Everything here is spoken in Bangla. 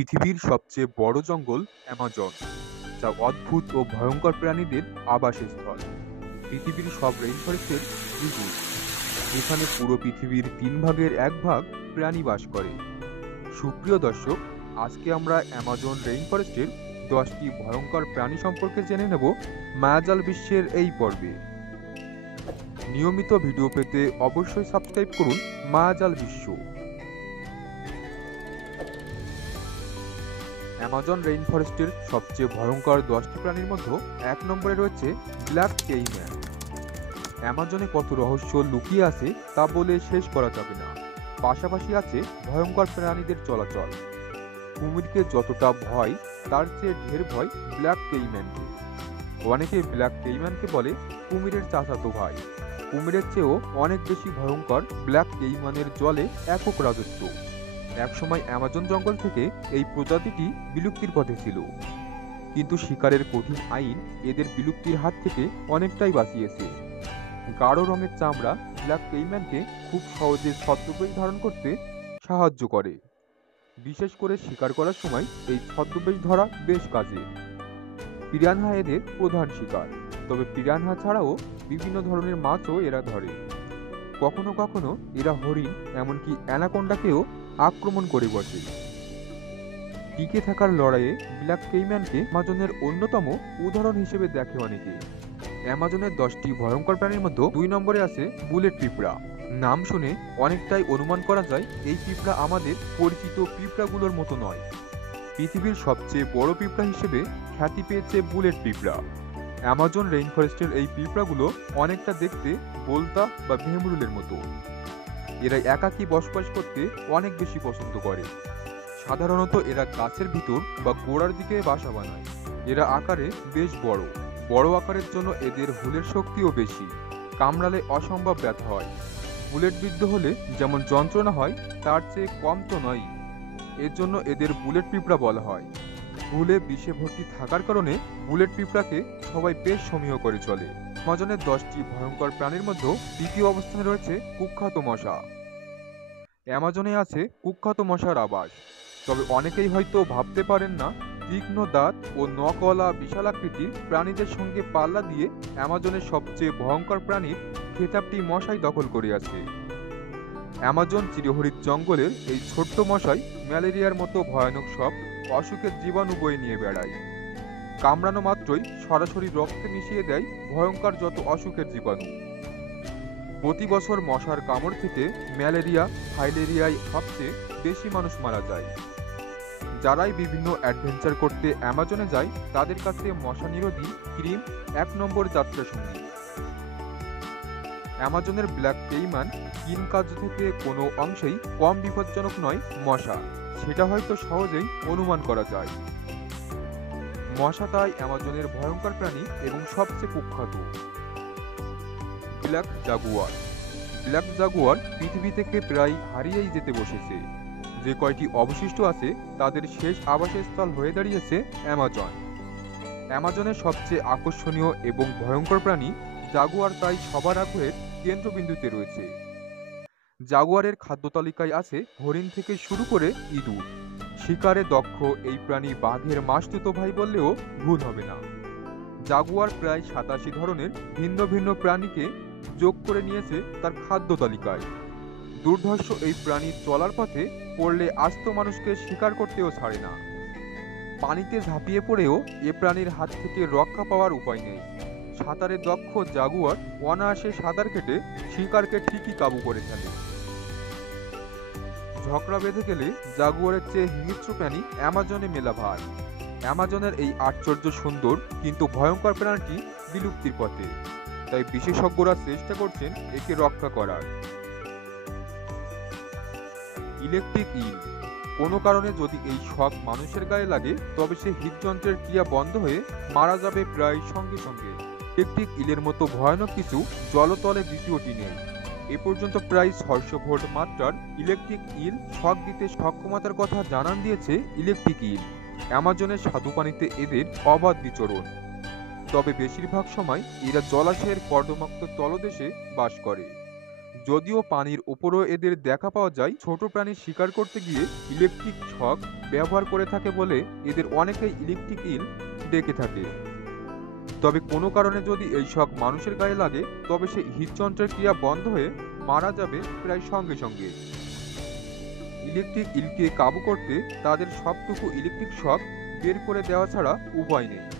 পৃথিবীর সবচেয়ে বড় জঙ্গল অ্যামাজন, যা অদ্ভুত ও ভয়ঙ্কর প্রাণীদের আবাসস্থল। পৃথিবীর সব রেইনফরেস্টের দ্বিগুণ, যেখানে পুরো পৃথিবীর 1/3 প্রাণী বাস করে। সুপ্রিয় দর্শক, আজকে আমরা অ্যামাজন রেইনফরেস্টের 10টি ভয়ঙ্কর প্রাণী সম্পর্কে জেনে নেব মায়াজাল বিশ্বের এই পর্বে। নিয়মিত ভিডিও পেতে অবশ্যই সাবস্ক্রাইব করুন মায়াজাল বিশ্ব। অ্যামাজন রেইনফরেস্টের সবচেয়ে ভয়ঙ্কর 10টি প্রাণীর মধ্যে 1 নম্বরে রয়েছে ব্ল্যাক কেইম্যান। অ্যামাজনে কত রহস্য লুকিয়ে আছে তা বলে শেষ করা যাবে না। পাশাপাশি আছে ভয়ঙ্কর প্রাণীদের চলাচল। কুমিরকে যতটা ভয়, তার চেয়ে ঢের ভয় ব্ল্যাক কেইম্যানকে। অনেকে ব্ল্যাক কেইম্যানকে বলে কুমিরের চাচাতো ভাই। কুমিরের চেয়েও অনেক বেশি ভয়ঙ্কর ব্ল্যাক কেইম্যানের জলে একক রাজত্ব। একসময় অ্যামাজন জঙ্গল থেকে এই প্রজাতিটি বিলুপ্তির পথে ছিল, কিন্তু শিকারের কঠিন আইন এদের বিলুপ্তির হাত থেকে অনেকটাই বাঁচিয়েছে। গাঢ় রঙের চামড়া ব্ল্যাক কেইম্যানকে খুব সহজে ছদ্মবেশ ধারণ করতে সাহায্য করে। বিশেষ করে শিকার করার সময় এই ছদ্মবেশ ধরা বেশ কাজে। পিরানহা এদের প্রধান শিকার, তবে পিরানহা ছাড়াও বিভিন্ন ধরনের মাছও এরা ধরে। কখনো কখনো এরা হরিণ, এমনকি অ্যানাকোন্ডাকেও আক্রমণ করে বসে। টিকে থাকার লড়াইয়ে ব্ল্যাক কেইম্যানকে অ্যামাজনের অন্যতম উদাহরণ হিসেবে দেখে অনেকে। অ্যামাজনের 10টি ভয়ঙ্কর প্রাণীর মধ্যে 2 নম্বরে আছে বুলেট পিঁপড়া। নাম শুনে অনেকটাই অনুমান করা যায় এই পিঁপড়া আমাদের পরিচিত পিঁপড়াগুলোর মতো নয়। পৃথিবীর সবচেয়ে বড় পিঁপড়া হিসেবে খ্যাতি পেয়েছে বুলেট পিঁপড়া। অ্যামাজন রেইনফরেস্টের এই পিঁপড়াগুলো অনেকটা দেখতে বোলতা বা ভেমরুলের মতো। এরা একাকী বসবাস করতে অনেক বেশি পছন্দ করে। সাধারণত এরা গাছের ভিতর বা গোড়ার দিকে বাসা বানায়। এরা আকারে বেশ বড়। বড় আকারের জন্য এদের হুলের শক্তিও বেশি। কামড়ালে অসম্ভব ব্যথা হয়। বুলেট বিদ্ধ হলে যেমন যন্ত্রণা হয়, তার চেয়ে কম তো নয়। এর জন্য এদের বুলেট পিঁপড়া বলা হয়। হুলে বিষে ভর্তি থাকার কারণে বুলেট পিঁপড়াকে সবাই বেশ সমীহ করে চলে। অ্যামাজনের 10টি ভয়ঙ্কর প্রাণীর মধ্যে দ্বিতীয় অবস্থানে রয়েছে কুখ্যাত মশা। অ্যামাজনে আছে কুখ্যাত মশার আবাস, তবে অনেকেই হয়তো ভাবতে পারেন না, তীক্ষ্ণ দাঁত ও নখওয়ালা বিশালাকৃতির প্রাণীদের সঙ্গে পাল্লা দিয়ে অ্যামাজনের সবচেয়ে ভয়ঙ্কর প্রাণীর খেতাবটি মশাই দখল করে আছে। অ্যামাজন চিরহরিৎ জঙ্গলের এই ছোট্ট মশাই ম্যালেরিয়ার মতো ভয়ানক সব অসুখের জীবাণু বয়ে নিয়ে বেড়ায়। কামড়ানো মাত্রই সরাসরি রক্তে মিশিয়ে দেয় ভয়ঙ্কর যত অসুখের জীবাণু। প্রতি বছর মশার কামড় থেকে ম্যালেরিয়া, ফাইলেরিয়ায় সবচেয়ে বেশি মানুষ মারা যায়। যারাই বিভিন্ন অ্যাডভেঞ্চার করতে অ্যামাজনে যায়, তাদের কাছে মশা নিরোধী ক্রিম 1 নম্বর যাত্রা সঙ্গী। অ্যামাজনের ব্ল্যাক কেইম্যান কার্য থেকে কোনো অংশেই কম বিপজ্জনক নয় মশা, সেটা হয়তো সহজেই অনুমান করা যায়। মশা তাই অ্যামাজনের ভয়ঙ্কর প্রাণী এবং সবচেয়ে কুখ্যাত। Black Jaguar. ব্ল্যাক জাগুয়ার পৃথিবী থেকে প্রায় হারিয়েই যেতে বসেছে। যে কয়টি অবশিষ্ট আছে তাদের শেষ আবাসস্থল হয়ে দাঁড়িয়েছে অ্যামাজন। অ্যামাজনের সবচেয়ে আকর্ষণীয় এবং ভয়ঙ্কর প্রাণী জাগুয়ার তাই সবার আগ্রহের কেন্দ্রবিন্দুতে রয়েছে। জাগুয়ারের খাদ্য তালিকায় আছে হরিণ থেকে শুরু করে ইঁদুর। শিকারে দক্ষ এই প্রাণী বাঘের মাসতুতো ভাই বললেও ভুল হবে না। জাগুয়ার প্রায় 87 ধরনের ভিন্ন ভিন্ন প্রাণীকে যোগ করে নিয়েছে তার খাদ্য তালিকায়। দুর্ধর্ষ এই প্রাণী চলার পথে পড়লে আস্ত মানুষকে শিকার করতেও ছাড়ে না। পানিতে ঝাঁপিয়ে পড়েও এ প্রাণীর হাত থেকে রক্ষা পাওয়ার উপায় নেই। সাঁতারে দক্ষ জাগুয়ার অনায়াসে সাঁতার কেটে শিকারকে ঠিকই কাবু করে ফেলে। ঝগড়া বেঁধে গেলে জাগুয়ারের চেয়ে হিংস্র প্রাণী অ্যামাজনে মেলা ভার। অ্যামাজনের এই আশ্চর্য সুন্দর কিন্তু ভয়ঙ্কর প্রাণীটি বিলুপ্তির পথে, তাই বিশেষজ্ঞরা চেষ্টা করছেন একে রক্ষা করার। ইলেকট্রিক ইল। কোনো কারণে যদি এই শক মানুষের গায়ে লাগে, তবে সে হৃদযন্ত্রের ক্রিয়া বন্ধ হয়ে মারা যাবে প্রায় সঙ্গে সঙ্গে। ইলেকট্রিক ইলের মতো ভয়ানক কিছু জলতলে দ্বিতীয়টি নেই। এ পর্যন্ত প্রায় 600 ভোল্ট মাত্রার ইলেকট্রিক ইল শক দিতে সক্ষমতার কথা জানান দিয়েছে ইলেকট্রিক ইল। অ্যামাজনের স্বাদু পানিতে এদের অবাধ বিচরণ, তবে বেশিরভাগ সময় এরা জলাশয়ের কর্দমাক্ত তলদেশে বাস করে। যদিও পানির উপরও এদের দেখা পাওয়া যায়, ছোট প্রাণী শিকার করতে গিয়ে ইলেকট্রিক শক ব্যবহার করে থাকে বলে এদের অনেকেই ইলেকট্রিক ইল ডেকে থাকে। তবে কোনো কারণে যদি এই শক মানুষের গায়ে লাগে তবে সেই হৃদযন্ত্রের ক্রিয়া বন্ধ হয়ে মারা যাবে প্রায় সঙ্গে সঙ্গে। ইলেকট্রিক ইলকে কাবু করতে তাদের সবটুকু ইলেকট্রিক শক বের করে দেওয়া ছাড়া উপায় নেই।